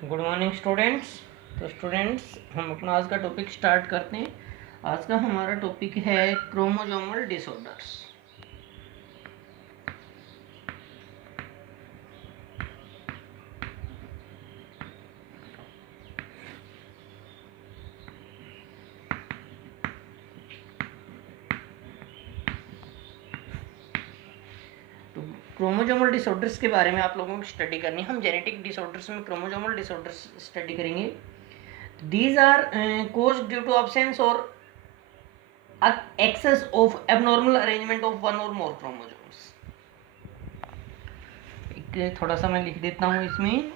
Good morning students. तो students, हम अपना आज का टॉपिक स्टार्ट करते हैं। आज का हमारा टॉपिक है क्रोमोसोमल डिसऑर्डर्स। तो क्रोमोसोमल डिसऑर्डर्स के बारे में आप लोगों को स्टडी करनी है। हम जेनेटिक डिसऑर्डर्स में क्रोमोसोमल डिसऑर्डर्स स्टडी करेंगे। These are caused due to absence और excess of abnormal arrangement of one or more chromosomes। एक थोड़ा सा मैं लिख देता हूँ इसमें।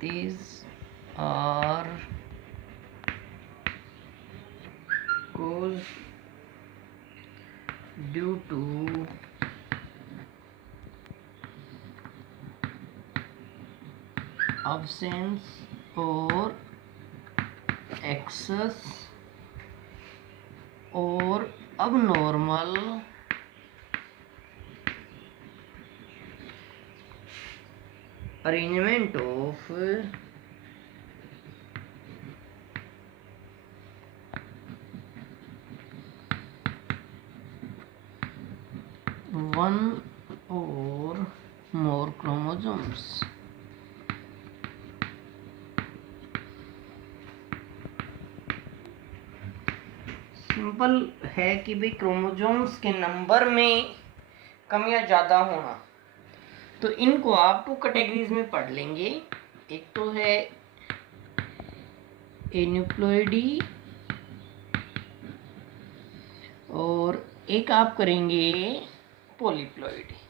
These are caused due to absence or excess or abnormal arrangement of one or more chromosomes। Simple है कि भाई क्रोमोसोम्स के नंबर में कम या ज़्यादा होना, तो इनको आप 2 कैटेगरीज में पढ़ लेंगे। एक तो है एन्यूप्लॉइडी और एक आप करेंगे पॉलीप्लॉइडी।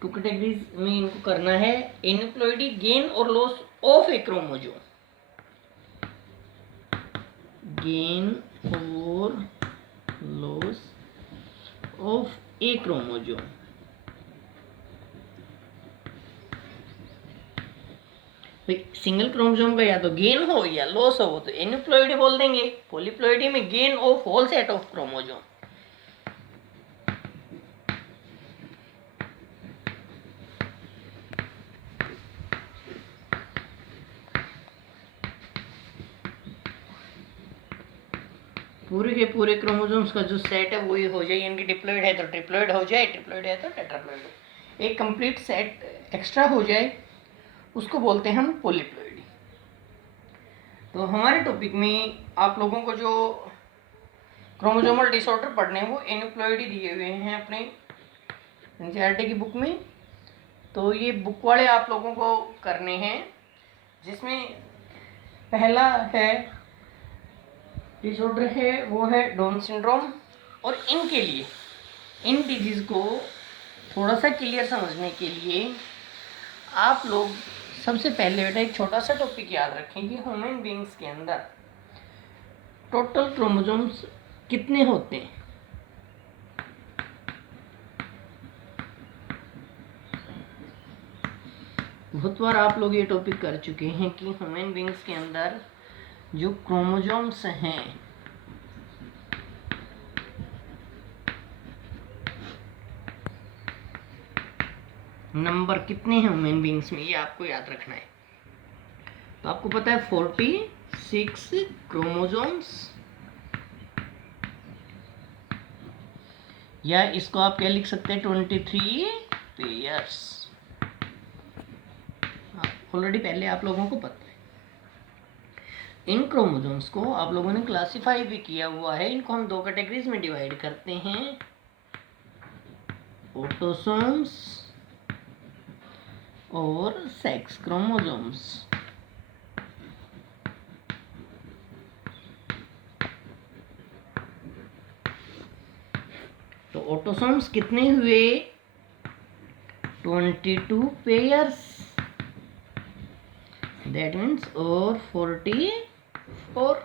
टू कैटेगरीज में इनको करना है। एन्यूप्लॉइडी, गेन और loss of a chromosome, gain और loss of a chromosome. Single chromosome का या तो गेन हो या लॉस हो तो एन्यूप्लॉइडी बोल देंगे। पॉलीप्लॉइडी में gain of whole set of chromosome. पूरे के पूरे क्रोमोसोम्स का जो सेट है वही हो जाए। इनकी डिप्लॉइड है तो ट्रिप्लॉइड हो जाए, ट्रिप्लॉइड है तो टेट्राप्लॉइड हो। एक कंप्लीट सेट एक्स्ट्रा हो जाए उसको बोलते हैं हम पॉलीप्लॉइडी। तो हमारे टॉपिक में आप लोगों को जो क्रोमोसोमल डिसऑर्डर पढ़ने हैं वो एन्यूप्लॉइडी दिए हुए हैं अपने एनसीईआरटी की बुक में। तो ये बुक वाले आप लोगों को करने हैं, जिसमें पहला है डिसऑर्डर है वो है डाउन सिंड्रोम। और इनके लिए, इन डिजीज़ को थोड़ा सा क्लियर समझने के लिए आप लोग सबसे पहले बेटा एक छोटा सा टॉपिक याद रखें कि ह्यूमन बीइंग्स के अंदर टोटल क्रोमोसोम्स कितने होते हैं। बहुत बार आप लोग ये टॉपिक कर चुके हैं कि ह्यूमन बीइंग्स के अंदर जो क्रोमोसोम्स हैं नंबर कितने हैं ह्यूमन बीइंग्स में, ये आपको याद रखना है। तो आपको पता है 46 क्रोमोसोम्स, या इसको आप क्या लिख सकते हैं 23 पेयर्स। ऑलरेडी पहले आप लोगों को पता है। इन क्रोमोसोम्स को आप लोगों ने क्लासिफाई भी किया हुआ है। इनको हम 2 कैटेगरीज में डिवाइड करते हैं, ऑटोसोम्स और सेक्स क्रोमोसोम्स। तो ऑटोसोम्स कितने हुए 22 पेयर्स, दैट मीन्स और 44।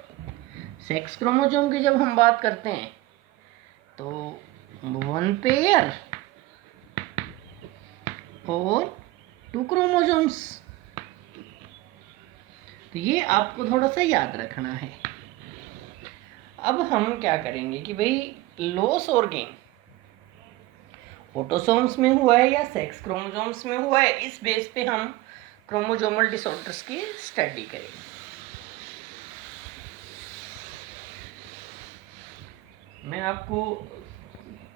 सेक्स क्रोमोसोम की जब हम बात करते हैं तो 1 पेयर और 2 क्रोमोसोम्स। तो ये आपको थोड़ा सा याद रखना है। अब हम क्या करेंगे कि भाई लॉस और गेन ऑटोसोम्स में हुआ है या सेक्स क्रोमोसोम्स में हुआ है, इस बेस पे हम क्रोमोसोमल डिसऑर्डर्स की स्टडी करेंगे। मैं आपको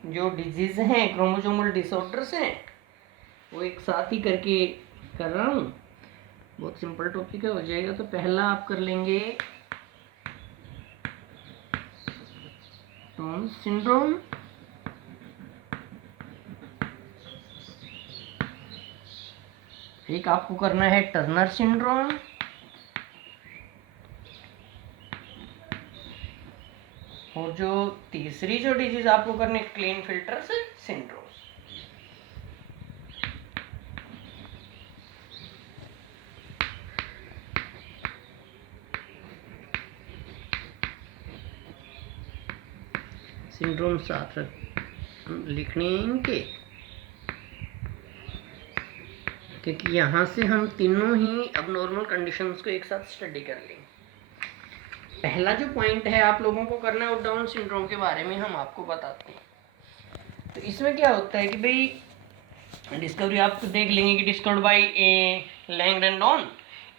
जो डिजीज हैं, क्रोमोसोमल डिसऑर्डर्स हैं, वो एक साथ ही करके कर रहा हूँ। बहुत सिंपल टॉपिक है, हो जाएगा। तो पहला आप कर लेंगे डाउन सिंड्रोम, एक आपको करना है टर्नर सिंड्रोम, और जो तीसरी जो डिजीज आपको करनी है क्लीनफिल्टर सिंड्रोम। सिंड्रोम साथ लिखने हैं इनके, क्योंकि यहाँ से हम तीनों ही अब नॉर्मल कंडीशंस को एक साथ स्टडी कर लेंगे। पहला जो पॉइंट है आप लोगों को करना है वो डाउन सिंड्रोम के बारे में हम आपको बताते हैं। तो इसमें क्या होता है कि भाई डिस्कवरी आप देख लेंगे कि discovered by Langdon.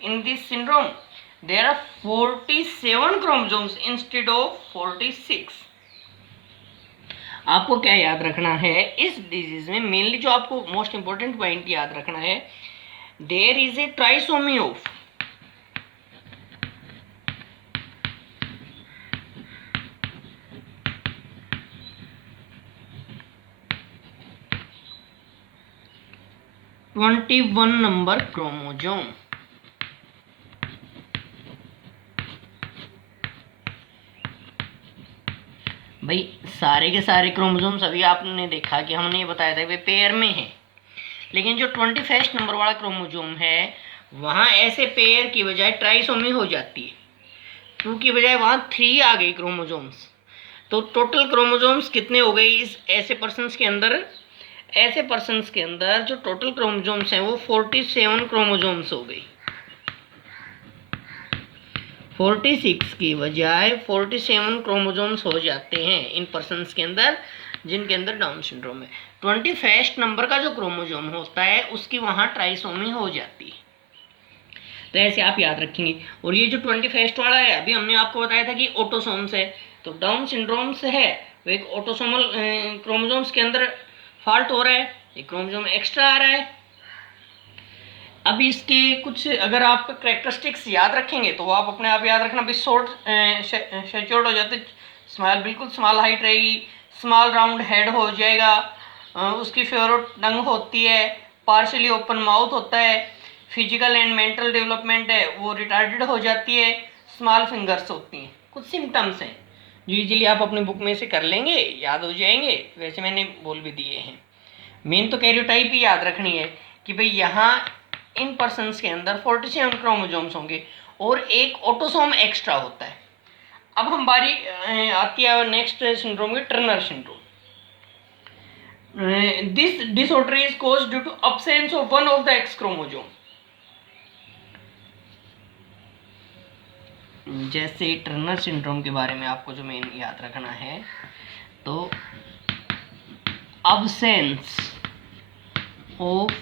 In this syndrome there are 47 chromosomes instead of 46। आपको क्या याद रखना है इस डिजीज में, मेनली जो आपको मोस्ट इंपॉर्टेंट पॉइंट याद रखना है, there is a trisomy of 21 number chromosome. भाई सारे के सारे क्रोमोसोम्स अभी आपने देखा कि हमने ये बताया था वे पेयर में हैं, लेकिन जो 21 नंबर वाला क्रोमोसोम है वहाँ ऐसे पेयर की बजाय ट्राइसोमी हो जाती है, 2 की बजाय वहाँ 3 आ गई क्रोमोसोम्स। तो टोटल क्रोमोसोम्स कितने हो गए इस ऐसे पर्सन्स के अंदर? ऐसे पर्सन्स के अंदर जो टोटल क्रोमोसोम्स हैं वो 47 क्रोमोसोम्स हो गई। 46 की बजाय 47 क्रोमोसोम्स हो जाते हैं इन पर्सन्स के अंदर जिनके अंदर डाउन सिंड्रोम है। 21 नंबर का जो क्रोमोसोम होता है उसकी वहाँ ट्राइसोमी हो जाती है। तो ऐसे आप याद रखेंगे। और ये जो 21 वाला है अभी हमने आपको बताया था कि ऑटोसोम्स है, तो डाउन सिंड्रोम्स है वो एक ऑटोसोमल क्रोमोसोम्स के अंदर फॉल्ट हो रहा है, एक क्रोमोसोम एक्स्ट्रा आ रहा है। अब इसके कुछ अगर आप कैरेक्टरिस्टिक्स याद रखेंगे तो आप अपने आप याद रखना, भी शॉर्ट शेच्योर्ड हो जाते, स्मॉल बिल्कुल स्मॉल हाइट रहेगी, स्मॉल राउंड हेड हो जाएगा, उसकी फेवरेट टंग होती है, पार्शली ओपन माउथ होता है, फिजिकल एंड मेंटल डेवलपमेंट है वो रिटार्डेड हो जाती है, स्मॉल फिंगर्स होती हैं। कुछ सिम्टम्स हैं जो इजीली आप अपने बुक में से कर लेंगे, याद हो जाएंगे, वैसे मैंने बोल भी दिए हैं। मेन तो कैरियोटाइप ही याद रखनी है कि भाई यहाँ इन पर्सन्स के अंदर 47 क्रोमोसोम्स होंगे और एक ऑटोसोम एक्स्ट्रा होता है। अब हम बारी आती है नेक्स्ट सिंड्रोम की, Turner syndrome. This disorder is caused due to absence of one of the X chromosome. जैसे टर्नर सिंड्रोम के बारे में आपको जो मेन याद रखना है, तो absence of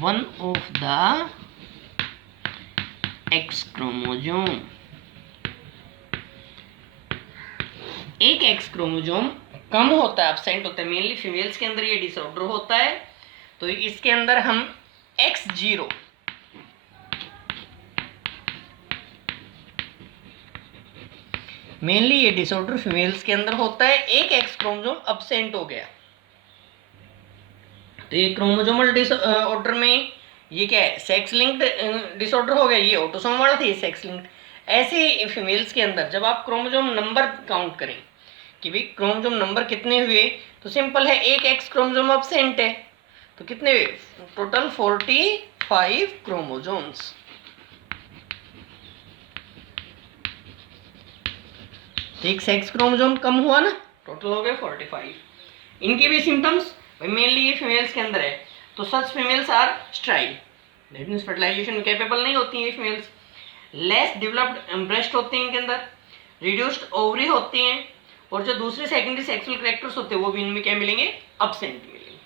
one of the X chromosome, एक एक्स क्रोमोसोम कम होता है, एब्सेंट होता है, मेनली फीमेल्स के अंदर ये डिसऑर्डर होता है। तो इसके अंदर हम X0 मेनली ये डिसऑर्डर फीमेल्स के अंदर होता है, एक एक्स क्रोमोसोम एब्सेंट हो गया। तो ये क्रोमोसोमल डिसऑर्डर में ये क्या है, सेक्स लिंक्ड डिसऑर्डर हो गया, ये ऑटोसोम वाला था, ये सेक्स लिंक्ड। ऐसे फीमेल्स के अंदर जब आप क्रोमोसोम नंबर काउंट करें कि भाई क्रोमोसोम नंबर कितने हुए, तो सिंपल है, एक एक्स क्रोमोसोम एब्सेंट है, तो कितने हुए टोटल 45 क्रोमोसोम्स। एक सेक्स क्रोमोसोम कम हुआ ना, टोटल हो गए 45। इनके भी सिम्टम्स मेनली ये फीमेल्स के अंदर है, तो such females are sterile, that means fertilization capable नहीं होती हैं फीमेल्स, लेस डेवलप्ड ब्रेस्ट होते हैं इनके अंदर, रिड्यूस्ड ओवरी होते हैं, और जो दूसरे सेकेंडरी सेक्सुअल कैरेक्टर्स होते हैं वो भी इनमें क्या मिलेंगे, अब्सेंट मिलेंगे।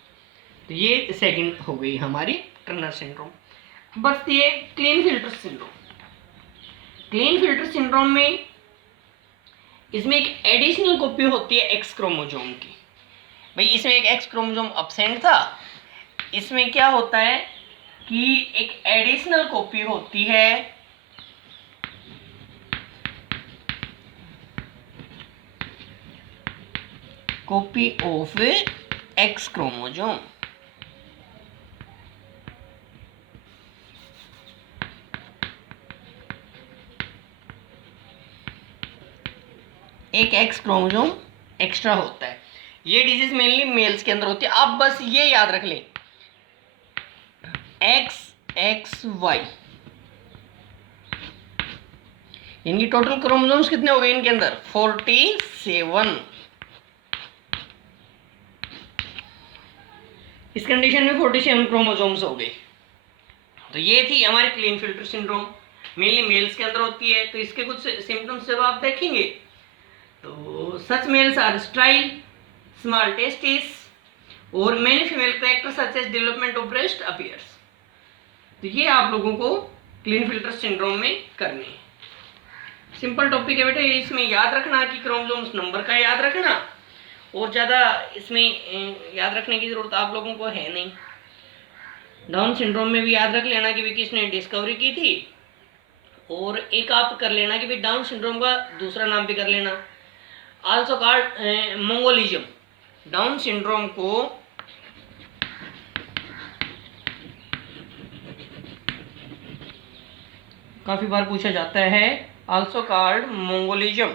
तो ये सेकंड हो गई हमारी टर्नर सिंड्रोम। बस ये क्लीनफिल्टर सिंड्रोम। क्लीनफिल्टर सिंड्रोम में इसमें एक एडिशनल कॉपी होती है एक्स क्रोमोसोम की। भाई इसमें एक एक्स क्रोमोसोम अब्सेंट था, इसमें क्या होता है कि एक एडिशनल कॉपी होती है कॉपी ऑफ एक्स क्रोमोसोम। एक एक्स क्रोमोसोम एक्स्ट्रा होता है। ये डिजीज मेनली मेल्स के अंदर होती है। आप बस ये याद रख लें, XXY, इनकी टोटल क्रोमोसोम्स कितने हो गए इनके अंदर, 47। इस कंडीशन में 47 क्रोमोसोम्स हो गए। तो ये थी हमारी क्लीनफिल्टर सिंड्रोम, मेनली मेल्स के अंदर होती है। तो इसके कुछ सिम्टम्स जब आप देखेंगे तो such males are sterile, small testes और many female character such as development of breast appears. तो ये आप लोगों को क्लीनफिल्टर सिंड्रोम में करनी है। सिंपल टॉपिक है बेटे, इसमें याद रखना कि क्रोमोसोम्स नंबर का याद रखना, और ज़्यादा इसमें याद रखने की ज़रूरत आप लोगों को है नहीं। डाउन सिंड्रोम में भी याद रख लेना कि भाई किसने डिस्कवरी की थी, और एक आप कर लेना कि भाई डाउन सिंड्रोम का दूसरा नाम भी कर लेना, also called mongolism. Down syndrome को काफी बार पूछा जाता है, आल्सो कॉल्ड मंगोलिज्म।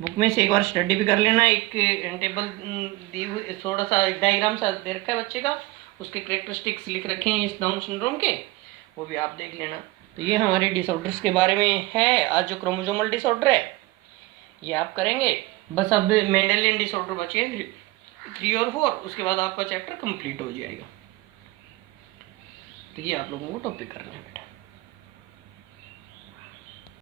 बुक में से एक बार स्टडी भी कर लेना। एक टेबल दी हुई, थोड़ा सा डायग्राम सा दे रखा है बच्चे का, उसके कैरेक्टरिस्टिक्स लिख रखे हैं इस डाउन सिंड्रोम के, वो भी आप देख लेना। तो ये हमारे डिसऑर्डर्स के बारे में है। आज जो क्रोमोसोमल डिसऑर्डर है ये आप करेंगे। बस अब मेंडेलियन डिसऑर्डर बचे 3 और 4, उसके बाद आपका चैप्टर कंप्लीट हो जाएगा। तो ये आप लोगों को टॉपिक करना है बेटा।